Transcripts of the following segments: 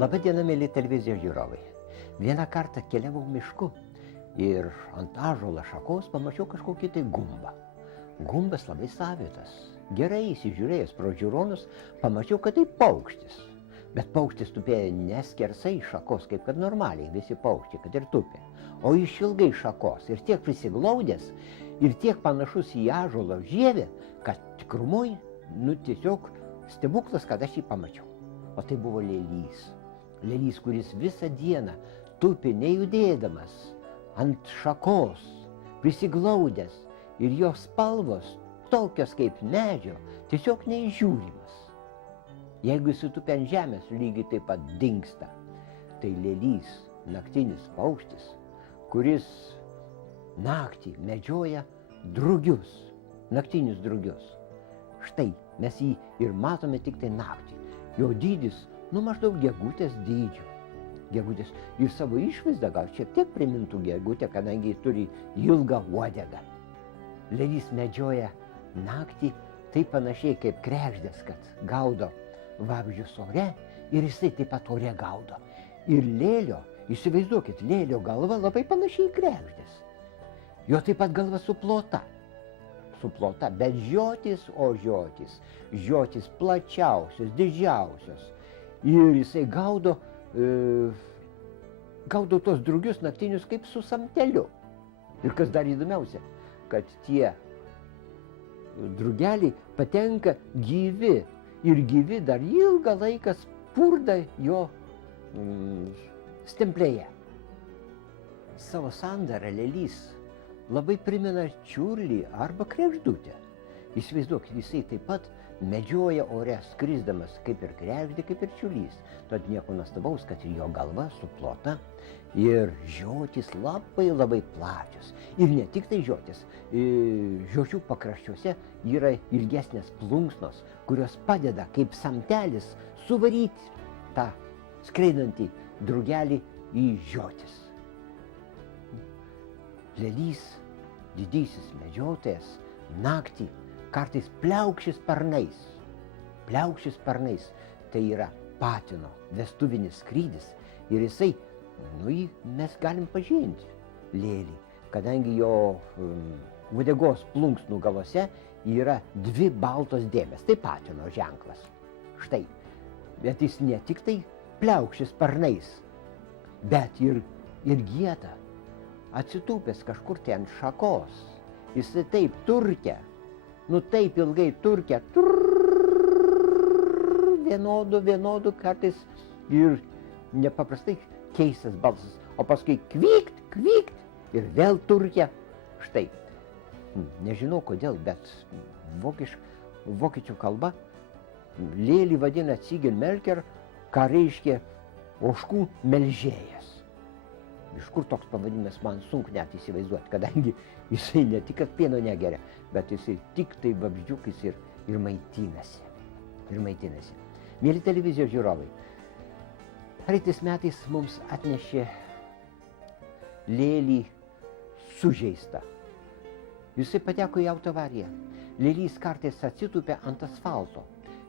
Labadiena, mėly televizijos žiūrovai. Vieną kartą keliavau mišku ir ant ąžuolo šakos pamačiau kažkokį tai gumbą. Gumbas labai savitas. Gerai įsižiūrėjęs pro žiūronus, pamačiau, kad tai paukštis. Bet paukštis tupėjo ne skersai šakos, kaip kad normaliai visi paukščiai, kad ir tupė, o išilgai šakos ir tiek prisiglaudęs, ir tiek panašus į ąžuolo žievę, kad tikrumoj, tiesiog stebuklas, kad aš jį pamačiau. O tai buvo lėlys. Lėlys, kuris visą dieną tupi nejudėdamas ant šakos, prisiglaudęs, ir jo spalvos, tokios kaip medžio, tiesiog neįžiūrimas. Jeigu jis tupi ant žemės, lygiai taip pat dingsta. Tai lėlys, naktinis paukštis, kuris naktį medžioja drugius, naktinius drugius. Štai mes jį ir matome tik tai naktį. Jo dydis, maždaug gegutės dydžio. Gegutės ir savo išvaizdą gal šiek tiek primintų gegutę, kadangi turi ilgą uodegą. Lėlys medžioja naktį taip panašiai kaip kregždės, kad gaudo vabzdžius ore ir jisai taip pat ore gaudo. Ir lėlio, įsivaizduokit, lėlio galva labai panašiai į kregždės. Jo taip pat galva suplota, bet žiotis, žiotis plačiausios, didžiausios. Ir jisai gaudo tos drugius naktinius kaip su samteliu. Ir kas dar įdomiausia, kad tie drugeliai patenka gyvi ir gyvi dar ilgą laiką spurda jo stemplėje. Savo sandarą lėlys labai primena čiurlį arba kregždutę. Įsivaizduokit, jisai taip pat medžioja ore skrisdamas kaip ir kregždė, kaip ir čiurlys. Tad nieko nuostabaus, kad ir jo galva suplota ir žiotis labai plačios. Ir ne tik tai žiotis, žiočių pakraščiuose yra ilgesnės plunksnos, kurios padeda kaip samtelis suvaryti tą skraidantį drugelį į žiotis. Lėlys, didysis medžiotojas, naktį kartais pliaukši sparnais. Pliaukši sparnais, tai yra patino vestuvinis skrydis ir jisai, mes galim pažinti lėlį, kadangi jo uodegos plunksnų galose yra 2 baltos dėmės, tai patino ženklas. Štai, bet jis ne tik tai pliaukši sparnais, bet ir gieda, atsitūpęs kažkur tai ant šakos. Jisai taip turkia, taip ilgai turkia, vienodų kartais ir nepaprastai keistas balsas, o paskui kvykt ir vėl turkia. Štai, nežinau kodėl, bet vokiečių kalba lėlį vadina Ziegenmelker, ką reiškia ožkų melžėjas. Iš kur toks pavadinimas man sunku net įsivaizduoti, kadangi jisai ne tik kad pieno negeria, bet jisai tik tai vabzdžiukais ir maitinasi. Mėly televizijos žiūrovai, praeitais metais mums atnešė lėlį sužeistą. Jisai pateko į autoavariją. Lėlys kartais atsitūpia ant asfalto.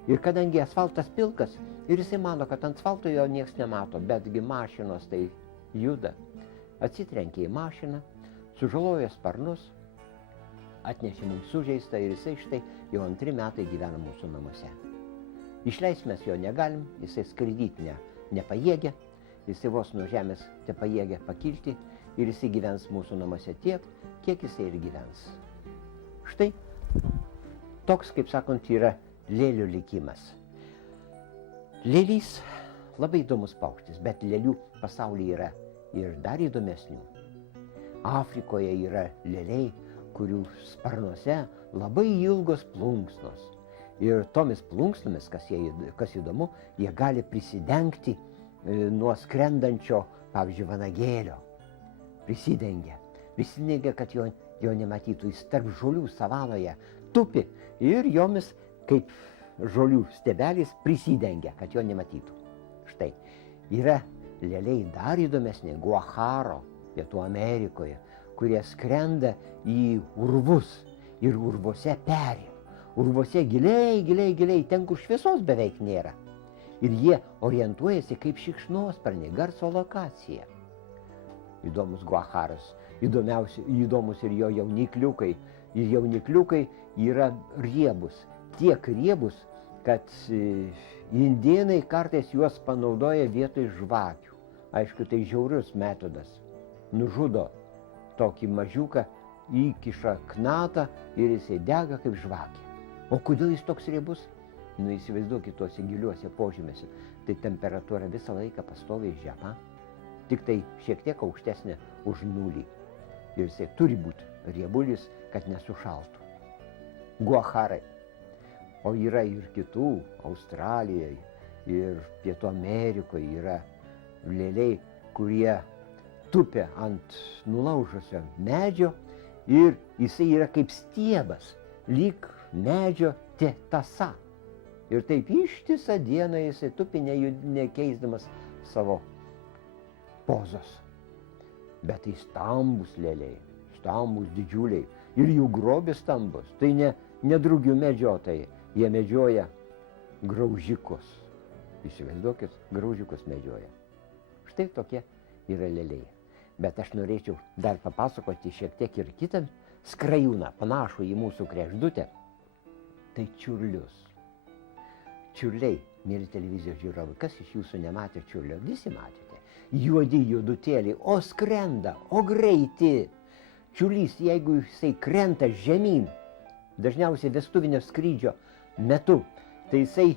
Ir kadangi asfaltas pilkas, ir jisai mano, kad ant asfalto jo nieks nemato, betgi mašinos tai juda. Atsitrenkė į mašiną, sužalojo sparnus, atnešė mums sužeistą ir jisai štai jau 2 metai gyvena mūsų namuose. Išleist mes jo negalim, jisai skraidyti nepajėgia, jisai vos nuo žemės tepajėgia pakilti ir jisai gyvens mūsų namuose tiek, kiek jisai ir gyvens. Štai toks, kaip sakant, yra lėlio likimas. Lėlys labai įdomus paukštis, bet lėlių pasaulyje yra ir dar įdomesnių. Afrikoje yra lėliai, kurių sparnuose labai ilgos plunksnos. Ir tomis plunksnomis, kas įdomu, jie gali prisidengti nuo skrendančio, pavyzdžiui, vanagėlio. Prisidengia, kad jo nematytų. Jis tarp žolių savanoje tupi ir jomis, kaip žolių stebelės, prisidengia, kad jo nematytų. Štai, yra lėliai dar įdomesnė, guacharo, Pietų Amerikoje, kurie skrenda į urvus ir urvuose peri. Urvuose giliai, ten, kur šviesos beveik nėra. ir jie orientuojasi kaip šikšnosparniai, garso lokacija. Įdomus guacharas, įdomus ir jo jaunikliukai. Ir jaunikliukai yra riebus, tiek riebus, kad indėnai kartais juos panaudoja vietoj žvakių. Aišku, tai žiaurus metodas. Nužudo tokį mažiuką, įkiša knatą ir jisai dega kaip žvakė. O kodėl jis toks riebus? Įsivaizduokit tuose giliuose požemėse, tai temperatūra visą laiką pastoviai žema, tik tai šiek tiek aukštesnė už nulį. Ir jisai turi būti riebulis, kad nesušaltų. Guacharai. O yra ir kitų, Australijoje ir Pietų Amerikoje yra lėliai, kurie tupia ant nulaužusio medžio ir jisai yra kaip stiebas, lyg medžio tąsa. Ir taip ištisą dieną jisai tupi nekeisdamas savo pozos. Bet tai stambus lėliai, stambus didžiuliai ir jų grobis stambus. Tai ne drugių medžiotojai, jie medžioja graužikus. Įsivaizduokit, graužikus medžioja. Štai tokie yra lėliai. Bet aš norėčiau dar papasakoti šiek tiek ir kitą skrajūną, panašų į mūsų kregždutę. Tai čiurlius. Čiurliai, mėly televizijos žiūrovai, kas iš jūsų nematė čiurlio? Visi matėte. Juodi juodutėliai, o skrenda, o greiti. Čiurlys, jeigu jisai krenta žemyn, dažniausiai vestuvinio skrydžio metu, tai jisai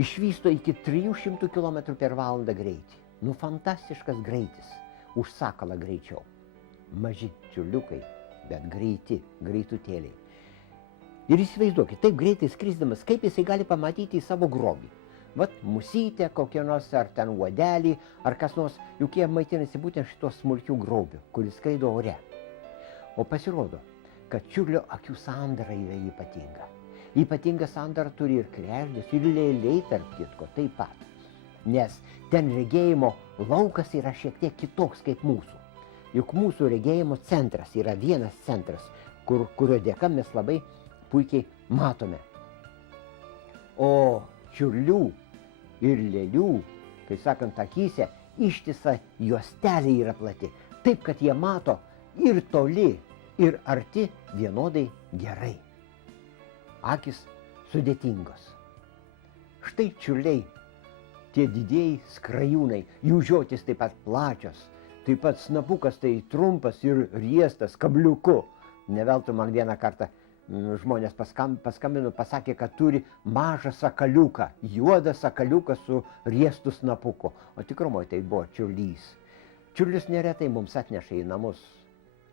išvysto iki 300 km per valandą greitį. Nu, fantastiškas greitis, už sakalą greičiau. Maži čiurliukai, bet greitutėliai. Ir įsivaizduokit, taip greitai skrisdamas, kaip jisai gali pamatyti savo grobį. Vat musytę kokią nors, ar ten uodelį, ar kas nors, juk jie maitinasi būtent šitos smulkių grobių, kuris skraido ore. O pasirodo, kad čiurlio akių sandara yra ypatinga. Ypatinga sandara turi ir kregždės, ir lėliai tarp kitko taip pat. Nes ten regėjimo laukas yra šiek tiek kitoks kaip mūsų. Juk mūsų regėjimo centras yra vienas centras, kurio dėka mes labai puikiai matome. O čiurlių ir lėlių, kai sakant, akyse, ištisa juostelė yra plati, taip, kad jie mato ir toli, ir arti vienodai gerai. Akis sudėtingos. Štai čiurliai, tie didieji skrajūnai, jų žiotis taip pat plačios, taip pat snapukas tai trumpas ir riestas kabliuku. Ne veltui man vieną kartą žmonės paskambino, pasakė, kad turi mažą sakaliuką, juodą sakaliuką su riestu snapuku. O tikrumoje tai buvo čiurlys. Čiurlius neretai mums atneša į namus.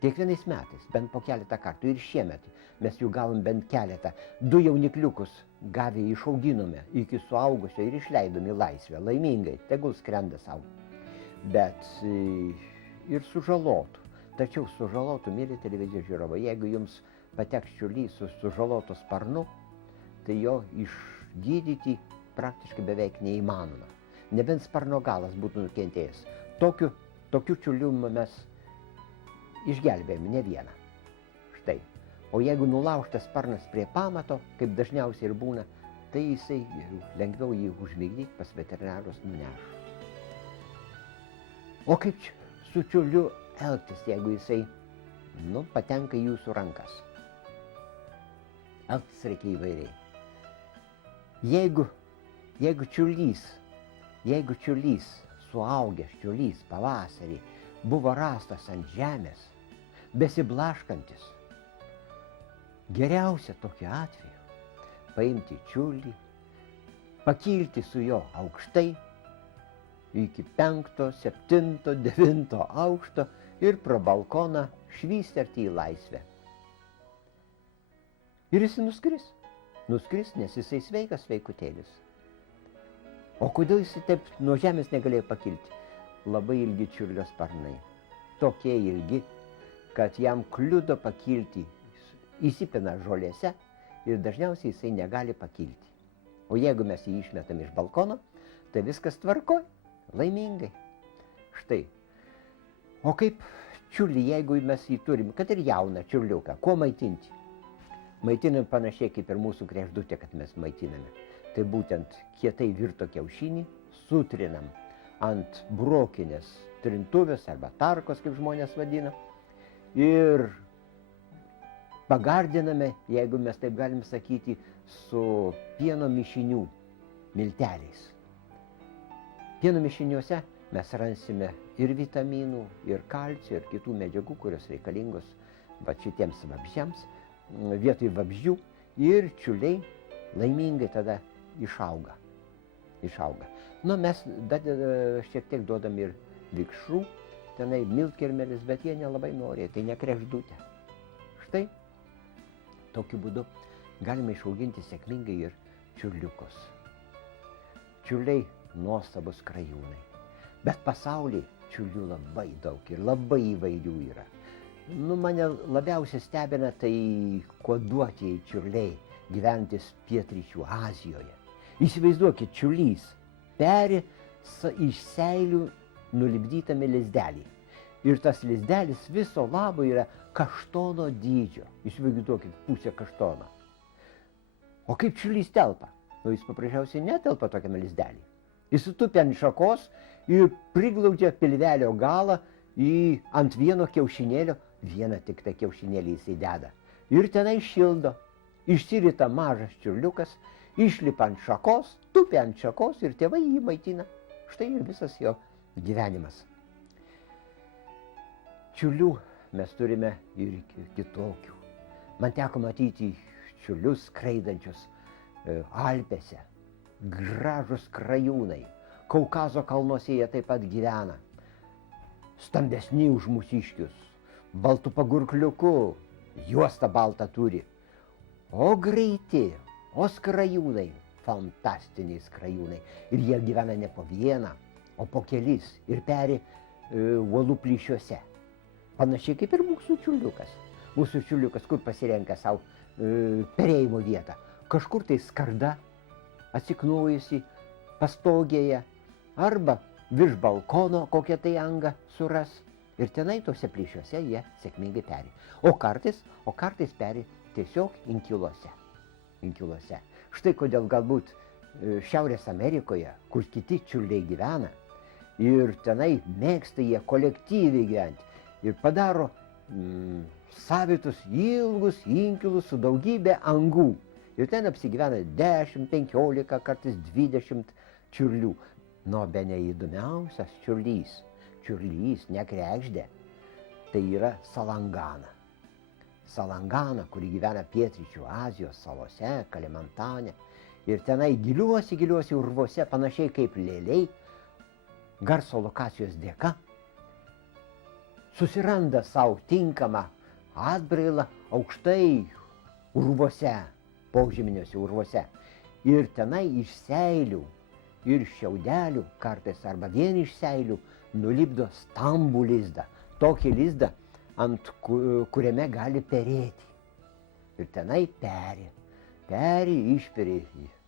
Kiekvienais metais, bent po keletą kartų, ir šiemet mes jų gavom bent keletą. 2 jaunikliukus gavę išauginome iki suaugusio ir išleidome į laisvę, laimingai, tegul skrenda savo. Bet ir sužalotų. Tačiau sužalotų, mėly televizijos žiūrovai, jeigu jums pateks čiurlys su sužalotu sparnu, tai jo išgydyti praktiškai beveik neįmanoma. Nebent sparno galas būtų nukentėjęs. Tokių čiurlių mes išgelbėjome ne vieną. Štai. O jeigu nulaužtas sparnas prie pamato, kaip dažniausiai ir būna, tai jisai lengviau jį užmigdyti, pas veterinarus nuneš. O kaip su čiurliu elgtis, jeigu jisai patenka į jūsų rankas? Elgtis reikia įvairiai. Jeigu čiurlys, suaugęs čiurlys pavasarį, buvo rastas ant žemės, besiblaškantis, geriausia tokiu atveju paimti čiurlį, pakilti su jo aukštai iki 5., 7., 9. aukšto ir pro balkoną švystelti į laisvę. Ir jis nuskris, nes jisai sveikas sveikutėlis. O kodėl jisai taip nuo žemės negalėjo pakilti? Labai ilgi čiurlio sparnai. Tokie ilgi, kad jam kliudo pakilti, įsipina žolėse ir dažniausiai jisai negali pakilti. O jeigu mes jį išmetam iš balkono, tai viskas tvarko, laimingai. Štai. O kaip čiurlį, jeigu mes jį turim, kad ir jauną čiurliuką, kuo maitinti? Maitinam panašiai kaip ir mūsų kregždutė, kad mes maitiname. tai būtent kietai virto kiaušinį, sutrinam ant brokinės trintuvės arba tarkos, kaip žmonės vadina, ir pagardiname, jeigu mes taip galim sakyti, su pieno mišinių milteliais. Pieno mišiniuose mes ransime ir vitaminų, ir kalcio, ir kitų medžiagų, kurios reikalingos va šitiems vabzdžiams, vietoj vabzdžių, ir čiurliai laimingai tada išauga. Mes šiek tiek duodam ir vikšrų, tenai miltkermelis, bet jie nelabai nori, tai ne kregždutė. Štai tokiu būdu galime išauginti sėkmingai ir čiurliukus. Čiurliai nuostabus skrajūnai, bet pasaulyje čiurlių labai daug ir labai įvairių yra. Mane labiausiai stebina tai kuoduotieji čiurliai, gyventis pietryčių Azijoje. Įsivaizduokit, čiurlys peri iš seilių nulipdytame lizdelį. Ir tas lizdelis viso labo yra kaštono dydžio. Įsivaizduokit, pusę kaštono. O kaip čiurlys telpa? Jis paprasčiausiai netelpa tokiame lizdelį. Jis tupi ant šakos ir priglaudžia pilvelio galą ant vieno kiaušinėlio. Vieną tik tą kiaušinėlį jisai deda. Ir tenai šildo. Išsirita mažas čiurliukas, išlipa ant šakos, tupi ant šakos ir tėvai jį maitina. Štai ir visas jo gyvenimas. Čiurlių mes turime ir kitokių. Man teko matyti čiurlius skraidančius Alpėse. Gražus skrajūnai. Kaukazo kalnuose jie taip pat gyvena. Stambesni už mūsiškius. Baltų pagurkliuku. Juostą baltą turi. O greiti, o skrajūnai, fantastiniai skrajūnai. Ir jie gyvena ne po vieną, o po kelis ir peri uolų plyšiuose. Panašiai kaip ir mūsų čiurliukas. Mūsų čiurliukas kur pasirenka savo perėjimo vietą? Kažkur tai skarda, atsiknojusi pastogėje, arba virš balkono kokią tai angą suras. Ir tenai tose plyšiuose jie sėkmingai peri. O kartais peri tiesiog inkiluose. Štai kodėl galbūt Šiaurės Amerikoje, kur kiti čiurliai gyvena, ir tenai mėgsta jie kolektyviai gyventi ir padaro savitus ilgus inkilus su daugybė angų. Ir ten apsigyvena 10, 15, kartais 20 čiurlių. Bene įdomiausias čiurlys, ne kregždė, tai yra salangana. Salangana, kuri gyvena pietryčių Azijos salose, Kalimantane. Ir tenai giliuosi urvuose, panašiai kaip lėliai, garso lokacijos dėka, susiranda savo tinkamą atbrailą aukštai urvuose, požeminiuose urvuose. Ir tenai iš seilių ir šiaudelių, kartais arba vien iš seilių, nulipdo stambų lizdą. Tokį lizdą, kuriame gali perėti. Ir tenai peri, išperi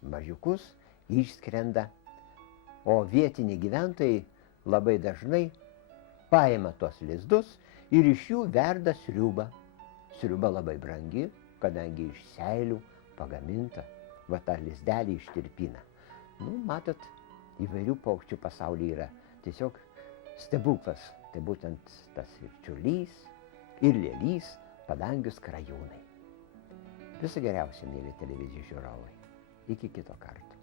mažiukus, išskrenda. O vietiniai gyventojai labai dažnai paima tos lizdus ir iš jų verda sriubą. Sriuba labai brangi, kadangi iš seilių pagaminta, va tą lizdelį ištirpina. Matot, įvairių paukščių pasaulyje yra tiesiog stebuklas. Tai būtent tas ir čiurlys, ir lėlys, padangių skrajūnai. Viso geriausio, mieli televizijos žiūrovai. Iki kito karto.